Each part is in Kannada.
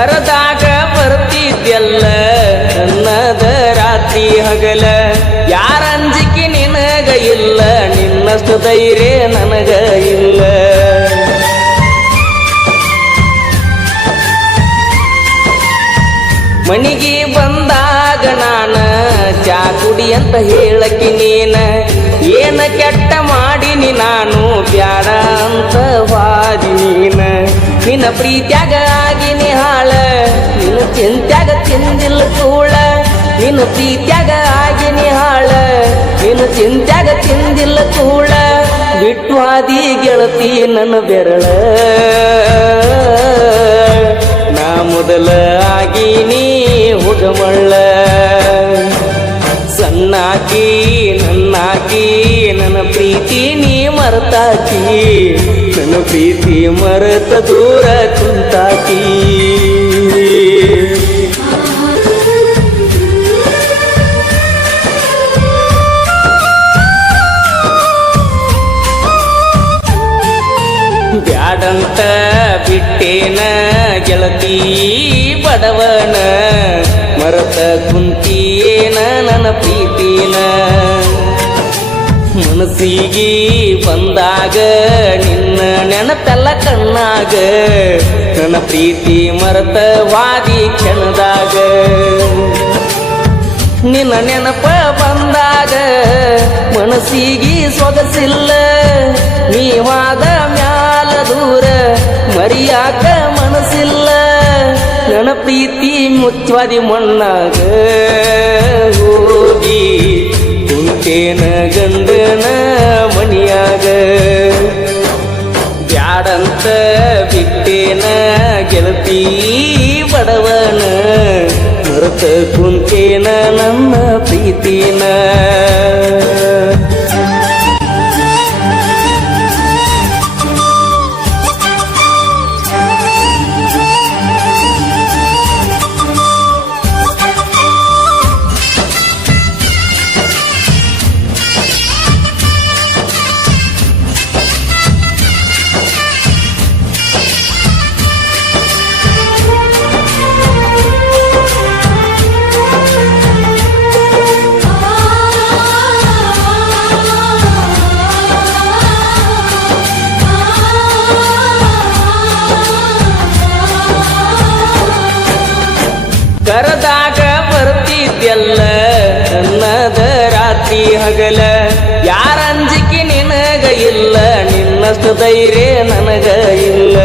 ಕರದಾಗ ಬರ್ತಿದ್ಯಲ್ಲ ನನ್ನದ ರಾತ್ರಿ ಹಗಲ ಯಾರ ಅಂಜಿಕೆ ನಿನಗ ಇಲ್ಲ ನಿನ್ನಷ್ಟು ಧೈರ್ಯ ನನಗ ಇಲ್ಲ ಮನಿಗೆ ಬಂದಾಗ ನಾನ ಚಾ ಕುಡಿ ಅಂತ ಹೇಳಕ್ಕೆ ನೀನ ಏನ ಕೆಟ್ಟ ಮಾಡಿನಿ ನಾನು ಬ್ಯಾಡ ಅಂತ ವಾದಿ ನೀನ ನಿನ್ನ ಪ್ರೀತ್ಯಾಗ ಆಗಿನಿ ಹಾಳ ನಿನ್ನ ಚಿಂತ್ಯಾಗ ತಿಂದಿಲ್ಲ ಕೂಳ ನಿನ್ನ ಪ್ರೀತ್ಯಾಗ ಆಗಿನಿ ಹಾಳ ನಿನ್ನ ಚಿಂತ್ಯಾಗ ತಿಂದಿಲ್ಲ ಕೂಳ ಬಿಟ್ಟು ಹಾದಿ ಗೆಳತಿ ನನ್ನ ಬೆರಳ ನಾ ಮೊದಲ ಆಗಿನಿ ಹುಡುಮಳ್ಳ ಸಣ್ಣಾಕಿ ನನ್ನಾಕಿ ನನ್ನ ಪ್ರೀತಿ ನೀ ಮರೆತಾಕಿ ನನ್ನ ಪ್ರೀತಿ ಮರೆತ ದೂರ ಕುಂತಾಕಿ ಬ್ಯಾಡಂತ ಬಿಟ್ಟೇನ ಗೆಳತಿ ಬಡವನ ಮರತ ಕುಂತಿಯೇನ ನನ್ನ ಪ್ರೀತಿನ ಮನಸ್ಸಿಗೆ ಬಂದಾಗ ನಿನ್ನ ನೆನಪೆಲ್ಲ ಕಣ್ಣಾಗ ನನ್ನ ಪ್ರೀತಿ ಮರತ ವಾದಿ ಕ್ಷಣದಾಗ ನಿನ್ನ ನೆನಪ ಬಂದಾಗ ಮನಸ್ಸಿಗೆ ಸೊಗಸಿಲ್ಲ ನೀವಾದ ಮ್ಯಾಲ ದೂರ ಮರಿಯಾಕ ಮನಸ್ಸಿಲ್ಲ ನನ್ನ ಪ್ರೀತಿ ಮುಚ್ಚವಾದಿ ಮಣ್ಣಾಗ ಹೋಗಿ ಕುಂತೇನ ಗಂಡನ ಮನಿಯಾಗ ಬ್ಯಾಡಂತ ಬಿಟ್ಟೇನ ಗೆಳತಿ ಬಡವನ ಮರೆತ ಕುಂತೇನ ನನ್ನ ಪ್ರೀತಿನ ಕರದಾಗ ಬರ್ತಿದ್ಯಲ್ಲ ನನ್ನದ ರಾತ್ರಿ ಹಗಲ ಯಾರ ಅಂಜಿಕೆ ನಿನಗ ಇಲ್ಲ ನಿನ್ನಷ್ಟು ಧೈರ್ಯ ನನಗ ಇಲ್ಲ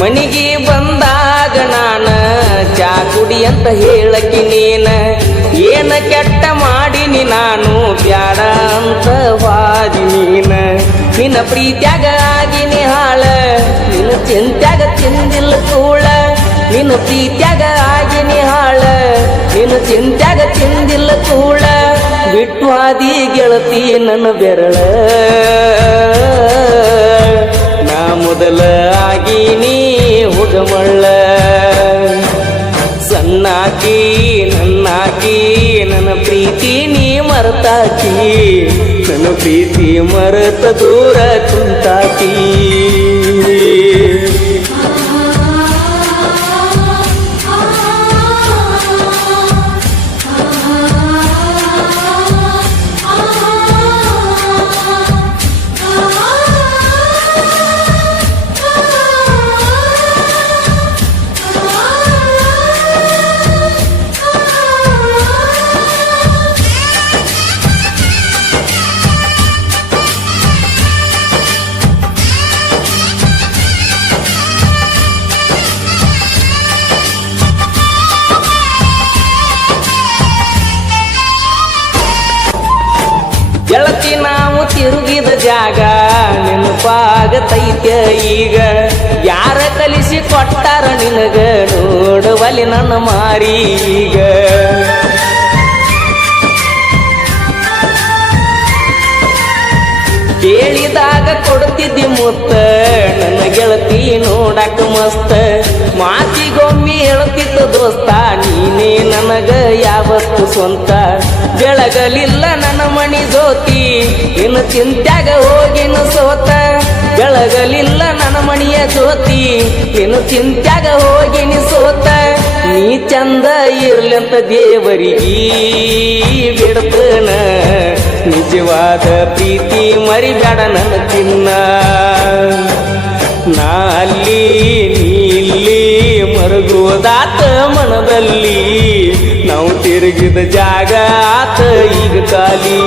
ಮನಿಗೆ ಬಂದಾಗ ನಾನ ಚಾ ಕುಡಿ ಅಂತ ಹೇಳಕ್ಕೆ ನೀನ ಏನ ಕೆಟ್ಟ ಮಾಡಿನಿ ನಾನು ಬ್ಯಾಡ ಅಂತ ವಾದಿ ನೀನ ನಿನ್ನ ಪ್ರೀತ್ಯಾಗ ಆಗಿನಿ ಹಾಳ ನಿನ್ನ ಚಿಂತ್ಯಾಗ ತಿಂದಿಲ್ಲ ಕೂಳ ನಿನ್ನ ಪ್ರೀತ್ಯಾಗ ಆಗಿನಿ ಹಾಳ ನಿನ್ನ ಚಿಂತ್ಯಾಗ ತಿಂದಿಲ್ಲ ಕೂಳ ಬಿಟ್ಟು ಹಾದಿ ಗೆಳತಿ ನನ್ನ ಬೆರಳ ನಾ ಮೊದಲ ಆಗಿನಿ ಹುಡುಮಳ್ಳ ಸಣ್ಣಾಕಿ ನನ್ನಾಕಿ ನನ್ನ ಪ್ರೀತಿ ನೀ ಮರೆತಾಕಿ ನನ್ನ ಪ್ರೀತಿ ಮರೆತ ದೂರ ಕುಂತಾಕಿ ಗೆಳತಿ ನಾವು ತಿರುಗಿದ ಜಾಗ ನೆನಪಾಗತೈತ್ಯ ಈಗ ಯಾರ ಕಲಿಸಿ ಕೊಟ್ಟಾರ ನಿನಗ ನೋಡುವಲ್ಲಿ ನನ್ನ ಮಾರಿ ಈಗ ಕೇಳಿದಾಗ ಕೊಡ್ತಿದ್ದಿ ಮುತ್ತ ನನ್ನ ಗೆಳತಿ ನೋಡಕ ಮಸ್ತ ಮಾತಿಗೊಮ್ಮೆ ಹೇಳ್ತಿತ್ತು ದೋಸ್ತ ನೀನೇ ನನಗ ಯಾವತ್ತು ಸ್ವಂತ ಬೆಳಗಲಿಲ್ಲ ನನ್ನ ಮಣಿ ಜ್ಯೋತಿ ಇನ್ನು ಚಿಂತ್ಯಾಗ ಹೋಗಿನ ಸೋತ ಬೆಳಗಲಿಲ್ಲ ನನ್ನ ಮಣಿಯ ಜ್ಯೋತಿ ಇನ್ನು ಚಿಂತ್ಯಾಗ ಹೋಗಿನಿ ಸೋತ ನೀ ಚಂದ ಇರ್ಲಂತ ದೇವರಿಗೆ ಬಿಡ್ತನ ನಿಜವಾದ ಪ್ರೀತಿ ಮರಿಬೇಡ ನನ್ನ ಚಿನ್ನ ನಾ ಅಲ್ಲಿ ನೀಲ್ಲಿ ಮರುಗುವುದಾತ ಮನದಲ್ಲಿ ನಾವು ತಿರುಗಿದ ಜಾಗ ಆತ ಈಗ ಖಾಲಿ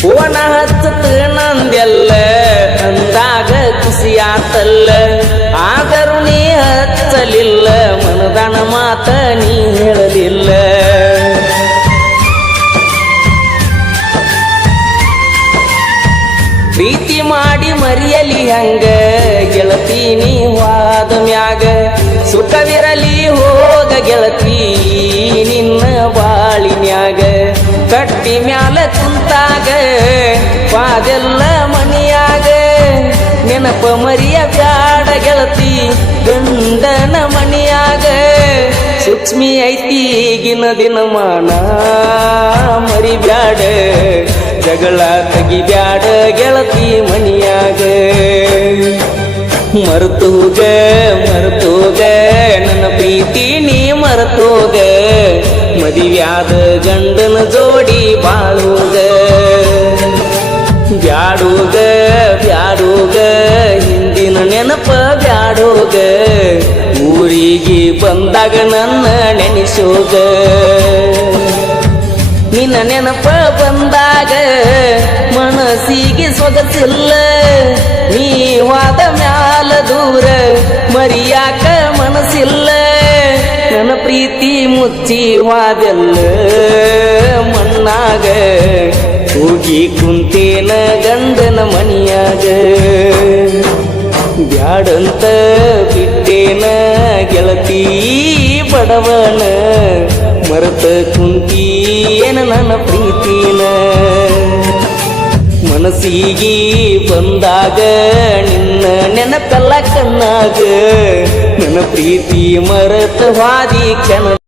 ಫೋನ ಹಚ್ಚತ ನಂದೆಲ್ಲ ಅಂದಾಗ ಖುಷಿಯಾತಲ್ಲ ಆದರೂ ನೀ ಹಚ್ಚಲಿಲ್ಲ ಮನದಾನ ಮಾತ ನೀ ಹೇಳಲಿಲ್ಲ ಪ್ರೀತಿ ಮಾಡಿ ಮರಿಯಲಿ ಹಂಗ ಗೆಳತಿ ನೀ ವಾದ ಮ್ಯಾಗ ಸುಖವಿರಲಿ ಹೋಗ ಗೆಳತಿ ನಿನ್ನ ಬಾಳಿನ್ಯಾಗ ಕಟ್ಟಿ ಮ್ಯಾಲ ಕುಂತಾಗ ಪಾದೆಲ್ಲ ಮನಿಯಾಗ ನೆನಪ ಮರಿಯ ಬ್ಯಾಡ ಗೆಳತಿ ಗಂಡನ ಮನಿಯಾಗ ಸೂಕ್ಷ್ಮಿ ಐತಿ ಈಗಿನ ದಿನಮಾನ ಮರಿಬ್ಯಾಡ ಜಗಳ ತೆಗಿಬ್ಯಾಡ ಗೆಳತಿ ಮನಿಯಾಗ ಮರ್ತೋಗ ನನ್ನ ಪ್ರೀತಿ ನೀ ಮರ್ತೋಗ ಮದಿವ್ಯಾದ ಗಂಡನ ಜೋಡಿ ಬಾಳೋಗ ಬ್ಯಾಡೋಗ ಹಿಂದಿನ ನೆನಪ ಬ್ಯಾಡೋಗ ಊರಿಗೆ ಬಂದಾಗ ನನ್ನ ನೆನೆಸೋಗ ನಿನ್ನ ನೆನಪ ಬಂದಾಗ ಮನಸ್ಸಿಗೆ ಸೊಗಸಿಲ್ಲ ನೀವಾದ ಮ್ಯಾಲ ದೂರ ಮರಿಯಾಕ ಮನಸ್ಸಿಲ್ಲ ನನ್ನ ಪ್ರೀತಿ ಮುಚ್ಚಿ ವಾದೆಲ್ಲ ಮಣ್ಣಾಗ ಹೋಗಿ ಕುಂತೇನ ಗಂಡನ ಮನಿಯಾಗ ಬ್ಯಾಡಂತ ಬಿಟ್ಟೇನ ಗೆಳತಿ ಬಡವನ ಮರೆತ ಕುಂತೀನ ನನ್ನ ಪ್ರೀತಿನ ಮನಸ್ಸಿಗೆ ಬಂದಾಗ ನಿನ್ನ ನೆನಪೆಲ್ಲ ಕಣ್ಣಾಗ ನನ್ನ ಪ್ರೀತಿ ಮರೆತ ಹಾದಿ ಕ್ಷಣ